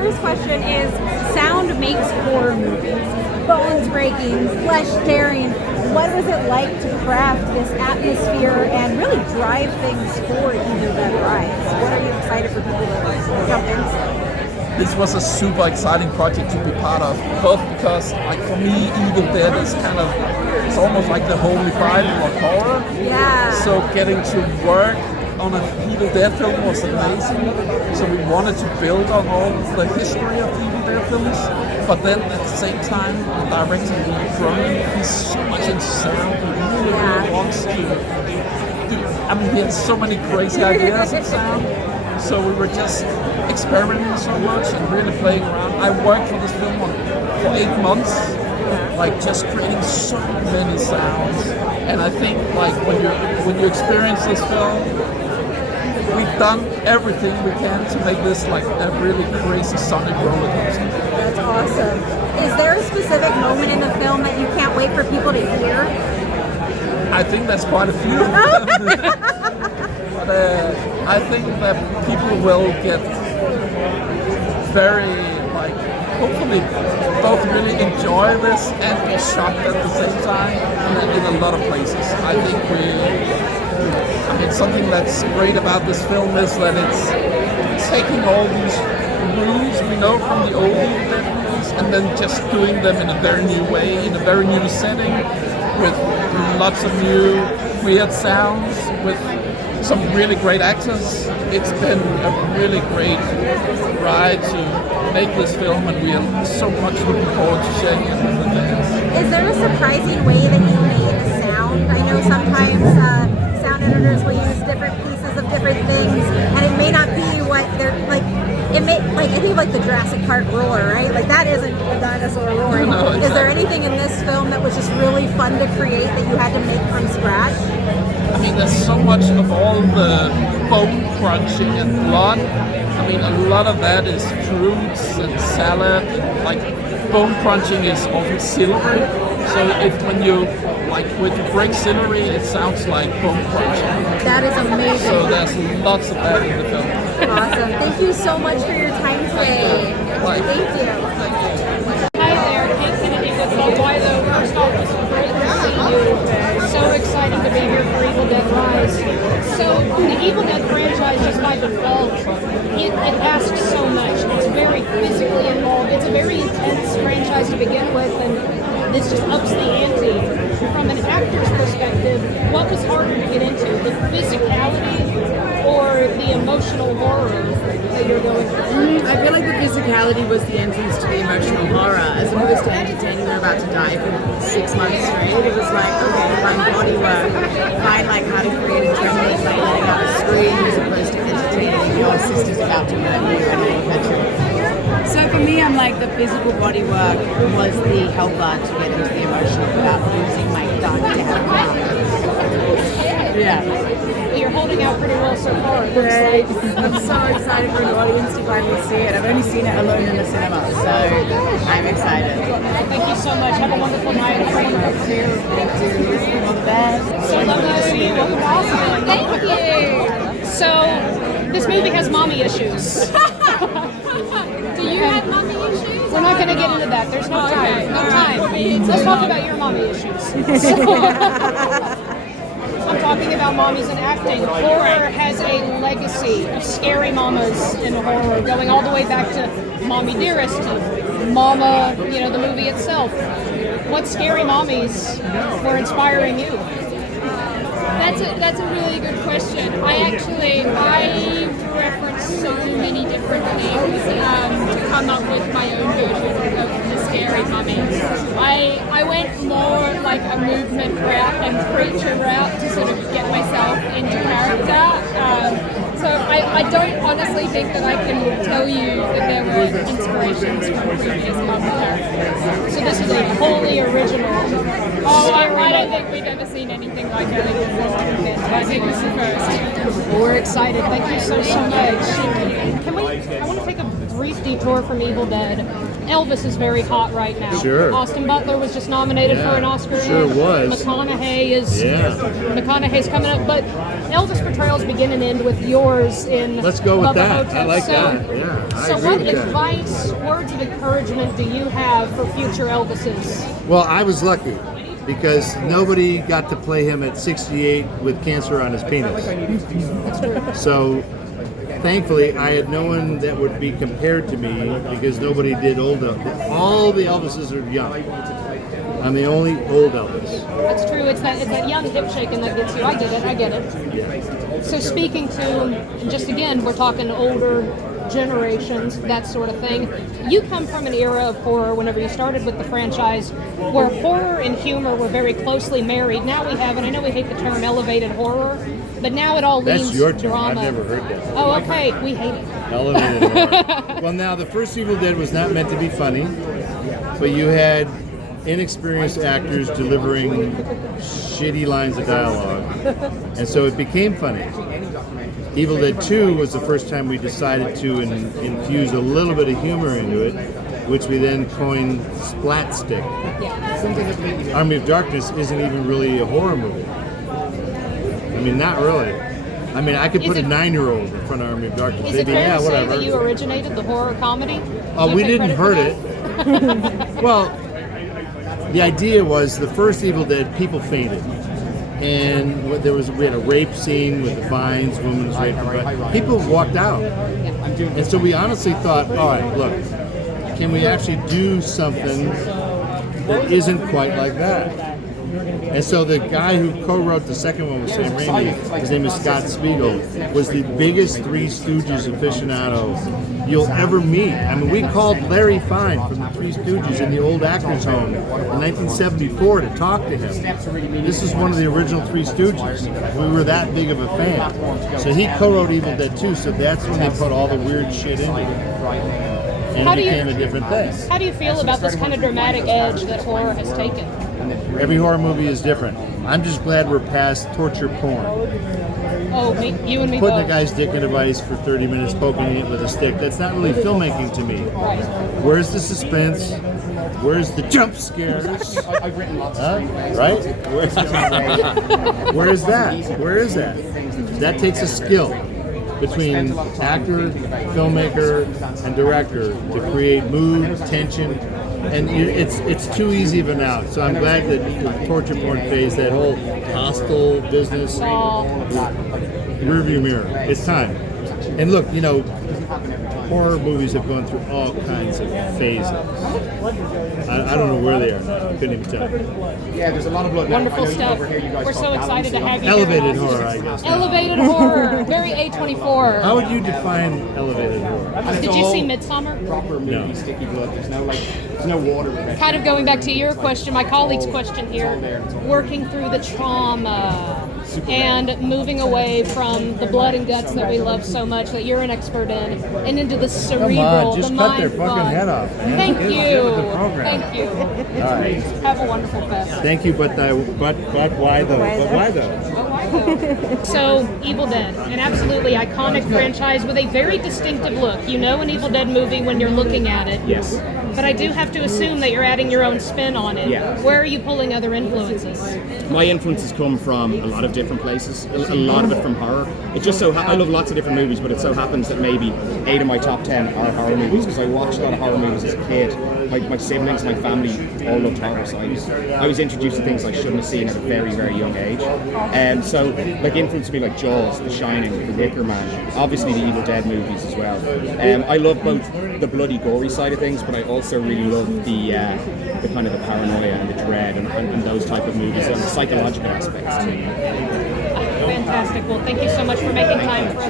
first question is, sound makes horror movies. Bones breaking, flesh tearing. What was it like to craft this atmosphere and really drive things forward in your Dead Rise? What are you excited for people to jump into? This was a super exciting project to be part of, both because, like, for me, Evil Dead is kind of, it's almost like the holy Bible of horror. Yeah. So getting to work on an Evil Dead film was amazing. So we wanted to build on all the history of the Evil Dead films, but then at the same time, the director Cronin, he's so much into sound. He really wants to do. I mean, he has so many crazy ideas of sound. So we were just experimenting so much and really playing around. I worked for this film for 8 months, like just creating so many sounds. And I think, like, when you experience this film, we've done everything we can to make this like a really crazy sonic roller coaster. That's awesome. Is there a specific moment in the film that you can't wait for people to hear? I think there's quite a few of them. But I think that people will get very, like, hopefully both really enjoy this and be shocked at the same time in a lot of places. I think something that's great about this film is that it's taking all these rules we know from the old movies and then just doing them in a very new way, in a very new setting, with lots of new weird sounds, with some really great actors. It's been a really great ride to make this film, and we are so much looking forward to sharing it with the fans. Is there a surprising way that you made sound? I know sometimes sound editors will use different pieces of different things, and it may not be what they're like. It may, like, I think of like the Jurassic Park roar, right? Like, that isn't a dinosaur roaring. No, exactly. Is there anything in this film that was just really fun to create that you had to make from scratch? I mean, there's so much of all the bone crunching and blood. I mean, a lot of that is fruits and salad. Like, bone crunching is often celery. So when you break celery, it sounds like bone crunching. That is amazing. So there's lots of that in the film. Awesome. Thank you so much for your time today. Bye. Thank you. Hi there, Kate Kennedy with Milo. First off, it's great to see you. So exciting to be here for Evil Dead Rise. So the Evil Dead franchise, just by default, it asks so much. It's very physically involved. It's a very intense franchise to begin with, and this just ups the ante. From an actor's perspective, what was harder to get into, the physicality or the emotional horror that you're going through? I feel like the physicality was the entrance to the emotional horror. As opposed to entertaining you're about to die for 6 months straight, it was like, okay, find body work, find like how to create adrenaline by letting out a scream as opposed to entertaining your sister's about to murder you in a bedroom. So for me, I'm like, the physical body work was the helper to get into the emotional without losing my dark down. Yeah. You're holding out pretty well so far, it looks like. I'm so excited for an audience to finally see it. I've only seen it alone in the cinema, so I'm excited. Thank you so much. Have a wonderful night. Thank you. All the best. So lovely to see you. Awesome. Thank you. So, this movie has mommy issues. Do you have mommy issues? We're not going to get into that. There's no time. No time. Let's talk about your mommy issues. I'm talking about mommies in acting. Horror has a legacy of scary mamas in horror, going all the way back to Mommy Dearest, to Mama, the movie itself. What scary mommies were inspiring you? That's a really good question. I reference so many different things to come up with my own version of the scary mummy. I went more like a movement route and creature route to sort of get myself into character. So I don't honestly think that I can tell you that there were inspirations from previous mum characters. So this is a wholly original. Oh, I don't think we've ever seen anything like Ellie before. I think this is the first. We're excited. Thank you so much. I want to take a brief detour from Evil Dead Elvis is very hot right now. Sure. Austin Butler was just nominated for an Oscar. Sure was. McConaughey's coming up, but Elvis portrayals begin and end with yours in Let's go with Bubba that. Hotep. I like So- that. Yeah, I So agree what with that. advice, words of encouragement do you have for future Elvises? Well, I was lucky because nobody got to play him at 68 with cancer on his penis. So, thankfully, I had no one that would be compared to me because nobody did old Elvis. All the Elvises are young. I'm the only old Elvis. That's true. It's that young hip shaking that gets you. I get it. So speaking to, just again, we're talking older generations, that sort of thing. You come from an era of horror whenever you started with the franchise where horror and humor were very closely married. Now we have, and I know we hate the term elevated horror, but now it all leans That's your term. drama. I've never heard that. Oh, okay. We hate it. Elevated horror. Well, now, the first Evil Dead was not meant to be funny, but you had inexperienced actors delivering shitty lines of dialogue, and so it became funny. Evil Dead 2 was the first time we decided to infuse a little bit of humor into it, which we then coined Splatstick. Army of Darkness isn't even really a horror movie. I mean, not really. I mean, I could put a 9-year-old in front of Army of Darkness. Is They'd it be, fair yeah, to say whatever. that you originated the horror comedy? Oh, Do you we take didn't credit hurt for it. that? Well, the idea was the first Evil Dead, people fainted. And we had a rape scene with the vines, woman was raped. People walked out. And so we honestly thought, all right, look, can we actually do something that isn't quite like that? And so the guy who co-wrote the second one with Sam Raimi, his name is Scott Spiegel, was the biggest Three Stooges aficionado you'll ever meet. I mean, we called Larry Fine from the Three Stooges in the old actors' home in 1974 to talk to him. This is one of the original Three Stooges. We were that big of a fan. So he co-wrote Evil Dead 2, so that's when they put all the weird shit in it. And it became a different thing. How do you feel about this kind of dramatic edge that horror has taken? Every horror movie is different. I'm just glad we're past torture porn. Oh, you and me Putting a both. guy's dick in a vice for 30 minutes, poking it with a stick, that's not really filmmaking to me. Where's the suspense? Where's the jump scares? Right? Where is that? Where is that? That takes a skill between actor, filmmaker, and director to create mood, tension, and it's too easy of an out. So I'm glad that the torture porn phase, that whole hostile business, rearview mirror. It's time. And look, you know, horror movies have gone through all kinds of phases. I don't know where they are now. I couldn't even tell. Yeah, there's a lot of blood. Wonderful stuff. We're so excited to have you Elevated here. horror, I guess. Elevated horror. Very A24. How would you define elevated horror? Did you see Midsummer? Proper movie, sticky blood. There's no water. Kind of going back to your question, my colleague's question here, working through the trauma and moving away from the blood and guts that we love so much, that you're an expert in, and into the cerebral, Come on, just the cut mind their fucking fun. head off, man. Thank Get you. with the program. Thank you. All right. Have a wonderful fest. Thank you, but why though? But why though? So, Evil Dead, an absolutely iconic franchise with a very distinctive look. You know an Evil Dead movie when you're looking at it. Yes. But I do have to assume that you're adding your own spin on it. Yeah. Where are you pulling other influences? My influences come from a lot of different places. A lot of it from horror. It just so I love lots of different movies, but it so happens that maybe 8 of my top 10 are horror movies because I watched a lot of horror movies as a kid. My siblings, my family all loved horror, so I was introduced to things I shouldn't have seen at a very, very young age. And so, like, influenced me like Jaws, The Shining, The Wicker Man, obviously the Evil Dead movies as well. I love both the bloody, gory side of things, but I also really love the kind of the paranoia and the dread and those type of movies and the psychological aspects too. Fantastic. Well, thank you so much for making time for us.